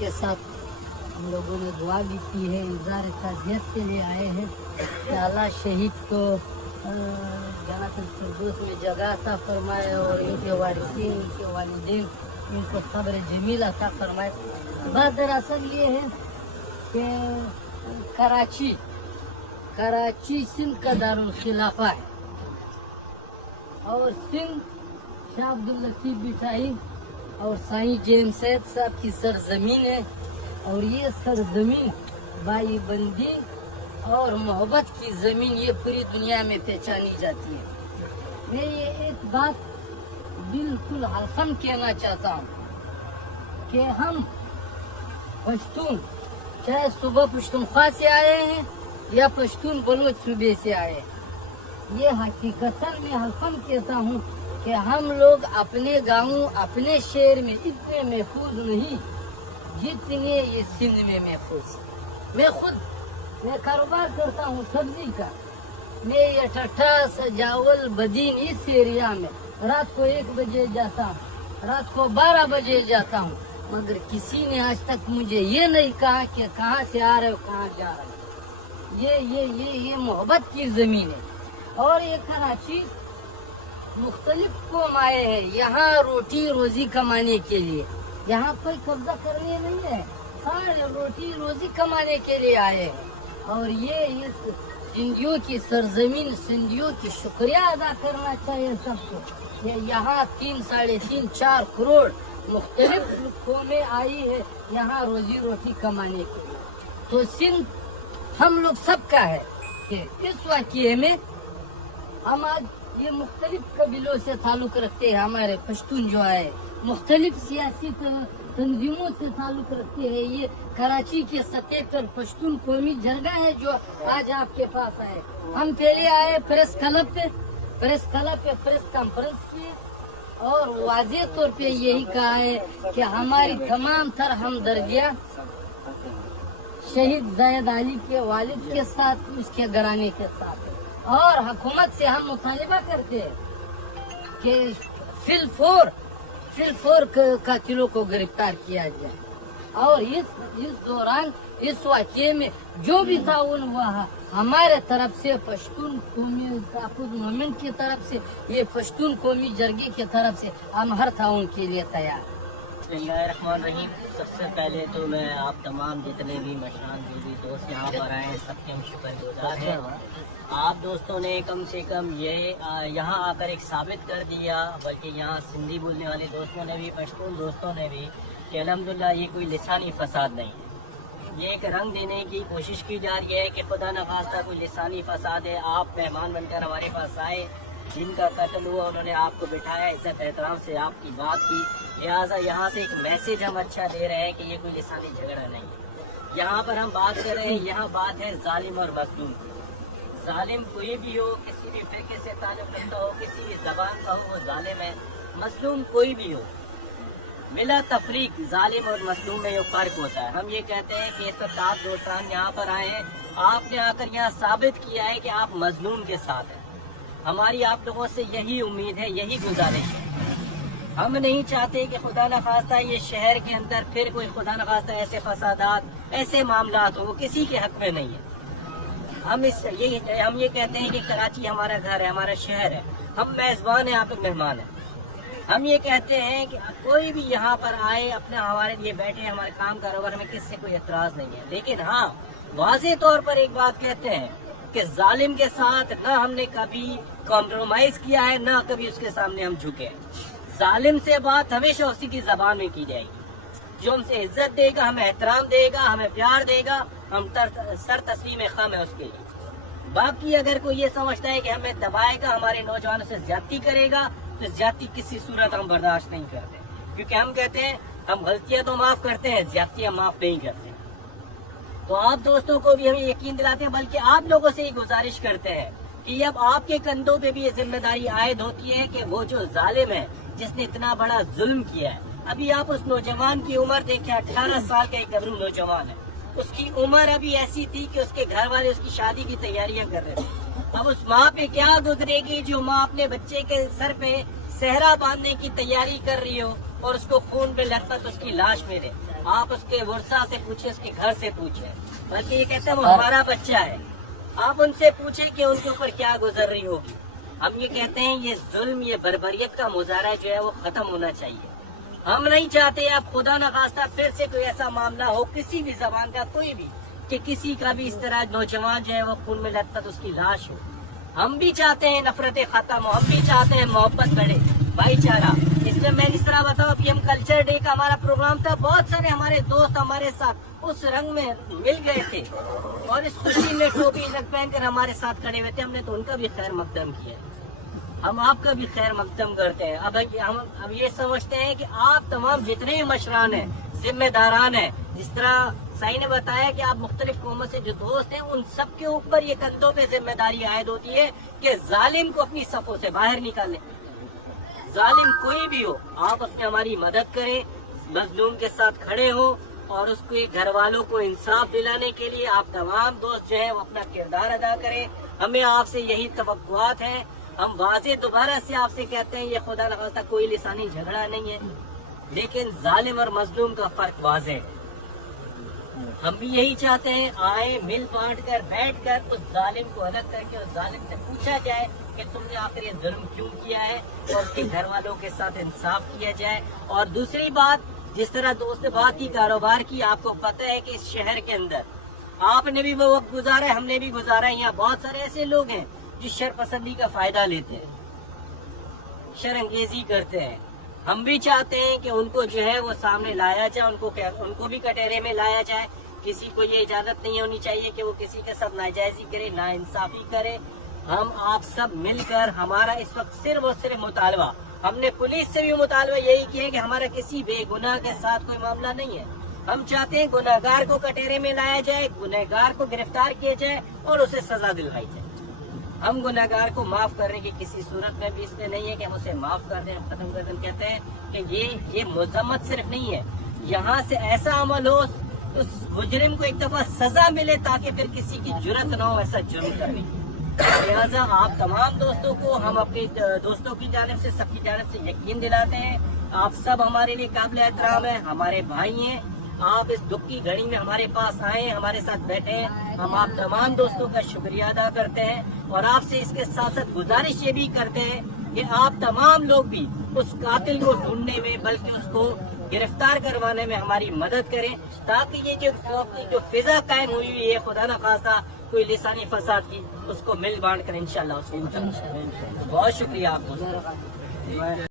के साथ हम लोगों ने दुआ भी की है, इंतजार ताज़ियत के लिए आए हैं कि अल्लाह शहीद को जन्नतुल फिरदौस में जगह अता फरमाए और इनके वारिसीन, इनके वालिदैन, इनको सब्र जमील अता फरमाए। बात दरअसल ये है कि कराची सिंध का दारुल खिलाफा है और सिंध शाह अब्दुल लतीफ बिठाई और साईं जेम सैद साहब की सरजमीन है और ये सरजमीन भाई बंदी और मोहब्बत की जमीन ये पूरी दुनिया में पहचानी जाती है। मैं ये एक बात बिल्कुल हल्फन कहना चाहता हूँ कि हम पश्तून चाहे सुबह पश्तूनख्वा से आए हैं या पश्तून बलोच सूबे से आए हैं, ये हकीकतन में हल्फन कहता हूँ कि हम लोग अपने गाँव अपने शहर में इतने महफूज नहीं जितने ये सिंध में महफूज। मैं कारोबार करता हूँ सब्जी का। मैं ये ठट्ठा सजावल बदीन इस एरिया में रात को 1 बजे जाता हूँ, रात को 12 बजे जाता हूँ, मगर किसी ने आज तक मुझे ये नहीं कहा कि कहाँ से आ रहे हो कहाँ जा रहे हो। ये मोहब्बत की जमीन है और ये कराची मुख्तलिफ कौम आए हैं यहाँ रोटी रोजी कमाने के लिए, यहाँ पर कब्जा करने नहीं है, सारे रोटी रोजी कमाने के लिए आए हैं। और ये इस सिंधियों की सरजमीन, सिंधियों की शुक्रिया अदा करना चाहिए सबको। ये यहाँ 3, 3.5, 4 करोड़ मुख्तलिफ कौमें आई है यहाँ रोजी रोटी कमाने के लिए। तो सिंध हम लोग सबका है कि इस वाक़ये में हम आज ये मुख्तलिफ कबीलों से ताल्लुक़ रखते हैं। हमारे पश्तून जो है मुख्तलिफ सियासी तंजीमों से ताल्लुक़ रखते हैं। ये कराची के सतह पर पश्तून कौमी जरगा है जो आज आपके पास आए। हम पहले आए प्रेस क्लब पे प्रेस कॉन्फ्रेंस किए और वाज़ेह तौर पे यही कहा है कि हमारी तमाम तर हमदर्दियाँ शहीद ज़ैद अली के वालिद के साथ, उसके घराने के साथ, और हुकूमत से हम मुतालिबा करते हैं कि फिल फोर कातिलों को गिरफ्तार किया जाए। और इस दौरान इस वाक़ये में जो भी ताउन हुआ है हमारे तरफ से, पश्तून कौमी तहफ़्फ़ुज़ मूवमेंट की तरफ से, ये पश्तून कौमी जरगे की तरफ से हम हर ताउन के लिए तैयार। बिस्मिल्लाहिर्रहमानिर्रहीम। सबसे पहले तो मैं आप तमाम जितने भी मशान जो भी दोस्त यहाँ पर आए हैं सबके हम शुक्रगुजार हैं। आप दोस्तों ने कम से कम ये यहाँ आकर एक साबित कर दिया, बल्कि यहाँ सिंधी बोलने वाले दोस्तों ने भी, पश्तून दोस्तों ने भी, कि अल्हम्दुलिल्लाह ये कोई लिसानी फसाद नहीं है। ये एक रंग देने की कोशिश की जा रही है कि खुदा न खास्ता कोई लिसानी फसाद है। आप मेहमान बनकर हमारे पास आए, जिनका कत्ल हुआ उन्होंने आपको बिठाया, इज्जत एहतराम से आपकी बात की, लिहाजा यहाँ से एक मैसेज हम अच्छा दे रहे हैं कि ये कोई लिसानी झगड़ा नहीं है। यहाँ पर हम बात कर रहे हैं, यहाँ बात है जालिम और मजलूम। जालिम कोई भी हो, किसी भी फिरके से ताल्लुक़ रखता हो, किसी भी जबान का हो, वो जालिम है। मजलूम कोई भी हो, मिला तफरीक जालिम और मजलूम में ये फ़र्क होता है। हम ये कहते हैं कि इस वक्त आप दोस्तान यहाँ पर आए हैं, आपने आकर यहाँ साबित किया है कि आप मजलूम के साथ हैं। हमारी आप लोगों से यही उम्मीद है, यही गुजारिश है। हम नहीं चाहते कि खुदा न खास्ता ये शहर के अंदर फिर कोई खुदा न खास्ता ऐसे फसादात, ऐसे मामलात हो, वो किसी के हक में नहीं है। हम ये कहते हैं कि कराची हमारा घर है, हमारा शहर है, हम मेज़बान हैं, आप मेहमान हैं। हम ये कहते हैं कि कोई भी यहाँ पर आए, अपने हमारे लिए बैठे, हमारे काम कारोबार में किससे कोई एतराज़ नहीं है। लेकिन हाँ, वाज़ेह तौर पर एक बात कहते हैं कि जालिम के साथ ना हमने कभी कॉम्प्रोमाइज किया है, ना कभी उसके सामने हम झुके हैं। जालिम से बात हमेशा उसी की जबान में की जाएगी। जो हमसे इज्जत देगा, हमें एहतराम देगा, हमें प्यार देगा, हम सर तस्लीम खम है उसके लिए। बाकी अगर कोई ये समझता है कि हमें दबाएगा, हमारे नौजवानों से ज्यादती करेगा, तो ज्यादती किसी सूरत हम बर्दाश्त नहीं करते, क्योंकि हम कहते हैं हम गलतियां तो माफ करते हैं, ज्यादतियां माफ नहीं करते। तो आप दोस्तों को भी हम यकीन दिलाते हैं, बल्कि आप लोगों से ही गुजारिश करते हैं कि अब आपके कंधों पे भी ये जिम्मेदारी आयद होती है कि वो जो जालिम है, जिसने इतना बड़ा जुल्म किया है, अभी आप उस नौजवान की उम्र देखें, 18 साल का एक गबरू नौजवान है, उसकी उम्र अभी ऐसी थी कि उसके घर वाले उसकी शादी की तैयारियां कर रहे थे। अब उस माँ पे क्या गुजरेगी जो माँ अपने बच्चे के सर पे सहरा बांधने की तैयारी कर रही हो और उसको खून पे लथपथ उसकी लाश में दे। आप उसके वर्षा से पूछे, उसके घर से पूछे, बल्कि ये कहते हैं वो हमारा बच्चा है। आप उनसे पूछे कि उनके ऊपर क्या गुजर रही होगी। हम ये कहते हैं ये जुल्म, ये बर्बरियत का मुजाहरा जो है वो खत्म होना चाहिए। हम नहीं चाहते अब खुदा न खास्ता फिर से कोई ऐसा मामला हो किसी भी जबान का, कोई भी, कि किसी का भी इस तरह नौजवान जो है वो खून में लथपथ उसकी लाश हो। हम भी चाहते हैं नफरतें खत्म हो, हम भी चाहते हैं मोहब्बत बढ़े, भाईचारा। इसलिए मैं इस तरह बताऊं, अभी हम कल्चर डे का हमारा प्रोग्राम था, बहुत सारे हमारे दोस्त हमारे साथ उस रंग में मिल गए थे और इस खुशी में टोपी नग पहनकर हमारे साथ खड़े हुए थे। हमने तो उनका भी खैर मकदम किया, हम आपका भी खैर मकदम करते हैं। अब ये समझते हैं कि आप तमाम जितने भी मशरान हैं, जिम्मेदारान हैं, जिस तरह साई ने बताया कि आप मुख्तलिफ कौमों से जो दोस्त हैं, उन सब के ऊपर ये कंधों पे जिम्मेदारी आयद होती है कि जालिम को अपनी सफों से बाहर निकालें। जालिम कोई भी हो, आप उसमें हमारी मदद करें, मजलूम के साथ खड़े हो और उसके घर वालों को इंसाफ दिलाने के लिए आप तमाम दोस्त जो है वो अपना किरदार अदा करें। हमें आपसे यही तवक्कुआत है। हम वाज़े दोबारा से आपसे कहते हैं, ये खुदा न खास्ता कोई लिसानी झगड़ा नहीं है, लेकिन जालिम और मजलूम का फर्क वाज़े है। हम भी यही चाहते हैं, आए मिल बांट कर बैठ कर उस जालिम को अलग करके उस जालिम से पूछा जाए कि तुमने आखिर ये जुल्म क्यों किया है और उसके घर वालों के साथ इंसाफ किया जाए। और दूसरी बात, जिस तरह दोस्त ने बात की कारोबार की, आपको पता है कि इस शहर के अंदर आपने भी वो वक्त गुजारा है, हमने भी गुजारा है। यहाँ बहुत सारे ऐसे लोग हैं जो शरपसंदी का फायदा लेते हैं, शर्मंगेजी करते हैं। हम भी चाहते हैं कि उनको जो है वो सामने लाया जाए, उनको भी कटहरे में लाया जाए। किसी को ये इजाजत नहीं होनी चाहिए कि वो किसी के साथ नाजायजी करे, नाइंसाफी करे। हम आप सब मिलकर, हमारा इस वक्त सिर्फ और सिर्फ मुतालबा, हमने पुलिस से भी मुतालबा यही किया है कि हमारा किसी बेगुनाह के साथ कोई मामला नहीं है। हम चाहते हैं गुनहगार को कटहरे में लाया जाए, गुनहगार को गिरफ्तार किया जाए और उसे सजा दिलवाई जाए। हम गुनहगार को माफ करने की किसी सूरत में भी इसलिए नहीं है कि हम उसे माफ कर दें, खत्म कर दें। कहते हैं कि ये मुजम्मत सिर्फ नहीं है, यहाँ से ऐसा अमल हो उस मुजरिम को एक दफा सजा मिले ताकि फिर किसी की जुर्रत न हो ऐसा जुर्म करने की। लिहाजा आप तमाम दोस्तों को हम अपने दोस्तों की जानिब से, सबकी जानिब से यकीन दिलाते हैं, आप सब हमारे लिए काबिल एहतराम है, हमारे भाई हैं। आप इस दुख की घड़ी में हमारे पास आए, हमारे साथ बैठे हैं। हम आप तमाम दोस्तों का शुक्रिया अदा करते हैं और आपसे इसके साथ साथ गुजारिश ये भी करते हैं कि आप तमाम लोग भी उस कातिल को ढूंढने में, बल्कि उसको गिरफ्तार करवाने में हमारी मदद करें, ताकि ये जो फिजा कायम हुई है, खुदा न खास्ता कोई लिसानी फसाद की, उसको मिल बांट कर इंशाल्लाह उसको। बहुत शुक्रिया आपको।